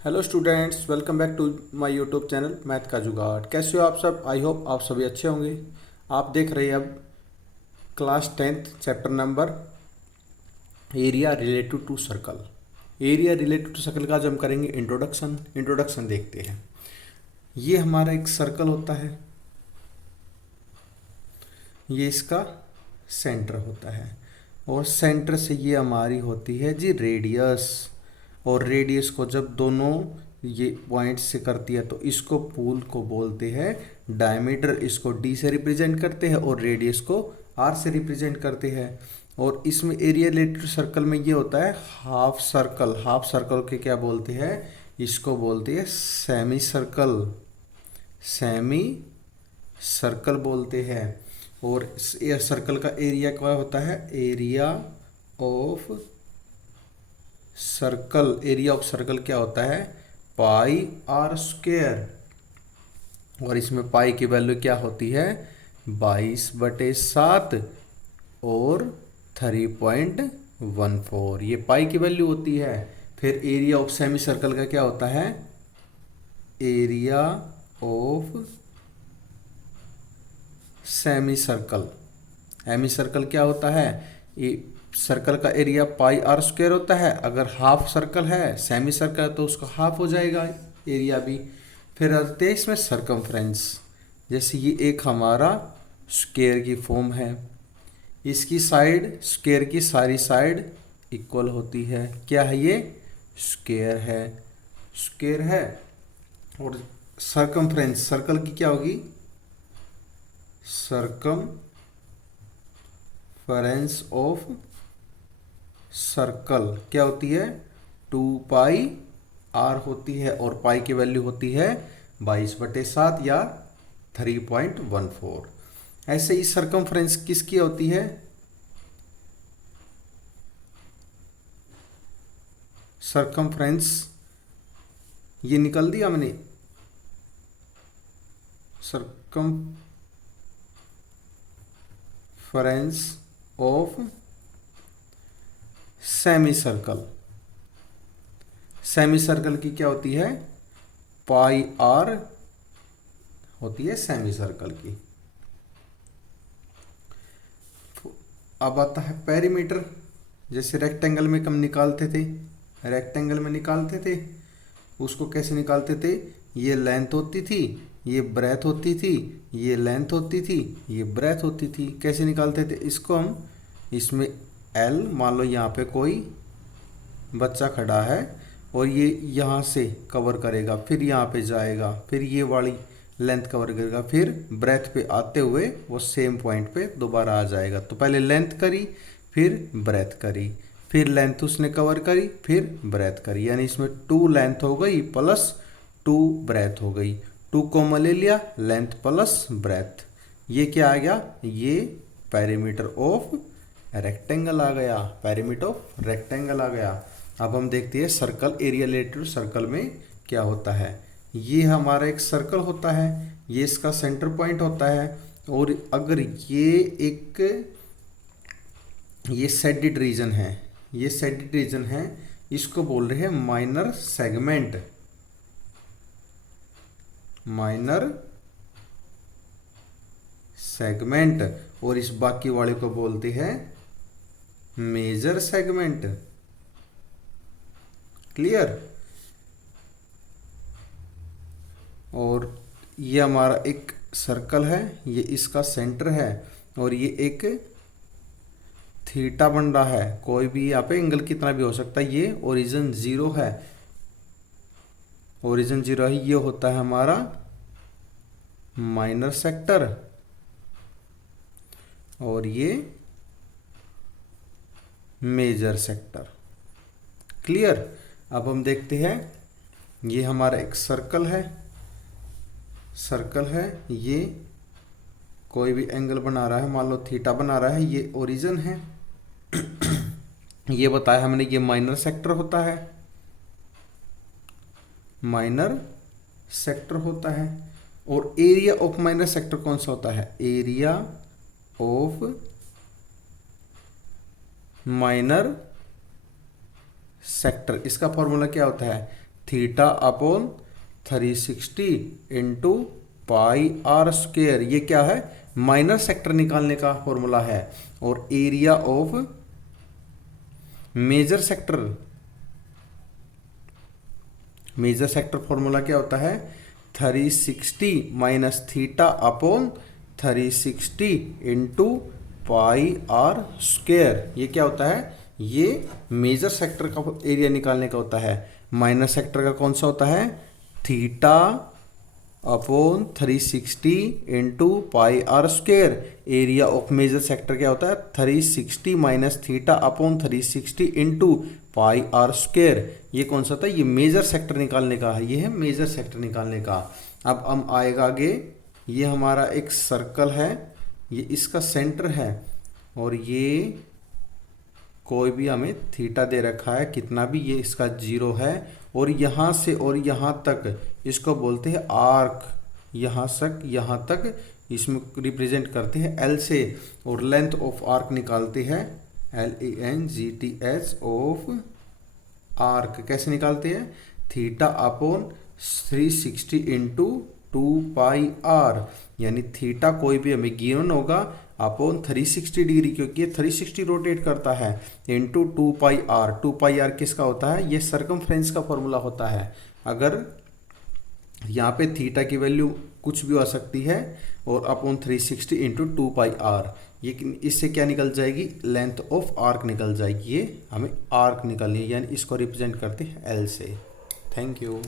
Hello students, welcome back to my YouTube channel math का जुगाड़। कैसे हो आप सब? आई होप आप सभी अच्छे होंगे। आप देख रहे हैं अब class 10th chapter number area related to circle. Area related to circle का आज हम करेंगे इंट्रोडक्शन देखते हैं। ये हमारा एक सर्कल होता है, ये इसका सेंटर होता है और सेंटर से ये हमारी होती है जी रेडियस। और रेडियस को जब दोनों ये पॉइंट से करती है तो इसको पूल को बोलते हैं डायमीटर। इसको डी से रिप्रेजेंट करते हैं और रेडियस को आर से रिप्रेजेंट करते हैं। और इसमें एरिया रिलेटेड सर्कल में ये होता है हाफ सर्कल। हाफ सर्कल के क्या बोलते हैं? इसको बोलते हैं सेमी सर्कल। सेमी सर्कल बोलते हैं। और सर्कल का एरिया क्या होता है? Area of circle. Area of circle क्या होता है? पाई आर स्क्वायर। और इसमें पाई की वैल्यू क्या होती है? 22/7 और 3.14 ये पाई की वैल्यू होती है। फिर एरिया ऑफ सेमी सर्कल का क्या होता है? Area of semi circle. Semi circle क्या होता है? ये सर्कल का एरिया पाई आर स्क्वायर होता है। अगर हाफ सर्कल है, सेमी सर्कल है, तो उसका हाफ हो जाएगा एरिया भी। फिर आते हैं इसमें सरकमफ्रेंस। जैसे ये एक हमारा स्क्वायर की फॉर्म है, इसकी साइड स्क्वायर की सारी साइड इक्वल होती है। क्या है ये? स्क्वायर है। स्क्वायर है। और सरकमफ्रेंस सर्कल की क्या होगी? सरकमफेरेंस ऑफ सर्कल क्या होती है? 2πr होती है और पाई की वैल्यू होती है 22/7 या 3.14। ऐसे ही सरकमफ्रेंस किसकी होती है? सरकमफ्रेंस ये निकल दिया हमने। Circumference of semi circle. Semi circle की क्या होती है? पाई आर होती है सेमी सर्कल की। अब आता है पेरीमीटर। जैसे रेक्टेंगल में हम निकालते थे, रेक्टेंगल में निकालते थे, उसको कैसे निकालते थे? ये लेंथ होती थी, ये ब्रेथ होती थी, ये लेंथ होती थी, ये ब्रेथ होती थी। कैसे निकालते थे इसको हम? इसमें एल मान लो, यहाँ पे कोई बच्चा खड़ा है और ये यहाँ से कवर करेगा, फिर यहाँ पे जाएगा, फिर ये वाली लेंथ कवर करेगा, फिर ब्रेथ पे आते हुए वो सेम पॉइंट पे दोबारा आ जाएगा। तो पहले लेंथ करी, फिर ब्रेथ करी, फिर लेंथ उसने कवर करी, फिर ब्रेथ करी। यानी इसमें 2 लेंथ हो गई प्लस 2 ब्रेथ हो गई। 2 कॉमन ले लिया, लेंथ प्लस ब्रेथ। ये क्या आ गया? ये पेरीमीटर ऑफ रेक्टेंगल आ गया। पेरीमीटर ऑफ रेक्टेंगल आ गया। अब हम देखते हैं सर्कल। एरिया रिलेटेड सर्कल में क्या होता है? ये हमारा एक सर्कल होता है, ये इसका सेंटर पॉइंट होता है। और अगर ये सेडेड रीजन है, ये सेडेड रीजन है, इसको बोल रहे हैं माइनर सेगमेंट। Minor segment. और इस बाकी वाले को बोलते हैं मेजर सेगमेंट। क्लियर? और ये हमारा एक सर्कल है, ये इसका सेंटर है और ये एक थीटा बन रहा है। कोई भी यहाँ पे एंगल कितना भी हो सकता है। ये ओरिजिन 0 है, ओरिजिन 0 है। ये होता है हमारा माइनर सेक्टर और ये मेजर सेक्टर। क्लियर? अब हम देखते हैं, ये हमारा एक सर्कल है, सर्कल है, ये कोई भी एंगल बना रहा है, मान लो थीटा बना रहा है, ये ओरिजिन है। ये बताया हमने, ये माइनर सेक्टर होता है, माइनर सेक्टर होता है। और एरिया ऑफ माइनर सेक्टर कौन सा होता है? एरिया ऑफ माइनर सेक्टर, इसका फॉर्मूला क्या होता है? Theta upon 360 into pi R square. ये क्या है, माइनर सेक्टर निकालने का फॉर्मूला है। और area of major sector, major sector formula क्या होता है, 360 minus theta upon 360 into pi R square. ये क्या होता है, ये मेजर सेक्टर का एरिया निकालने का होता है। माइनर सेक्टर का कौन सा होता है, theta upon 360 into pi R square. Area of major sector क्या होता है, 360 minus theta upon 360 into pi R square. ये कौन सा था, ये मेजर सेक्टर निकालने का है, ये है मेजर सेक्टर निकालने का। अब हम आएगा आगे, ये हमारा एक सर्कल है, ये इसका सेंटर है, और ये कोई भी हमें थीटा दे रखा है कितना भी, ये इसका 0 है। और यहाँ से और यहाँ तक इसको बोलते हैं आर्क, यहाँ तक इसमें रिप्रेजेंट करते हैं L से। और लेंथ ऑफ आर्क निकालते हैं LENGTH ऑफ आर्क। कैसे निकालते हैं, theta upon 360 into 2 pi R, यानी थीटा कोई भी हमें गिवन होगा अपॉन 360 डिग्री, क्योंकि ये 360 रोटेट करता है, into 2 pi R. 2 pi R किसका होता है, ये सर्कमफ्रेंस का फॉर्मूला होता है। अगर यहाँ पे थीटा की वैल्यू कुछ भी हो सकती है, और अपॉन 360 इंटू 2 पाई आर, ये इससे क्या निकल जाएगी, लेंथ ऑफ आर्क निकल जाएगी। ये हमें आर्क निकालनी है, यानी इसको रिप्रेजेंट करते हैं L से। Thank you.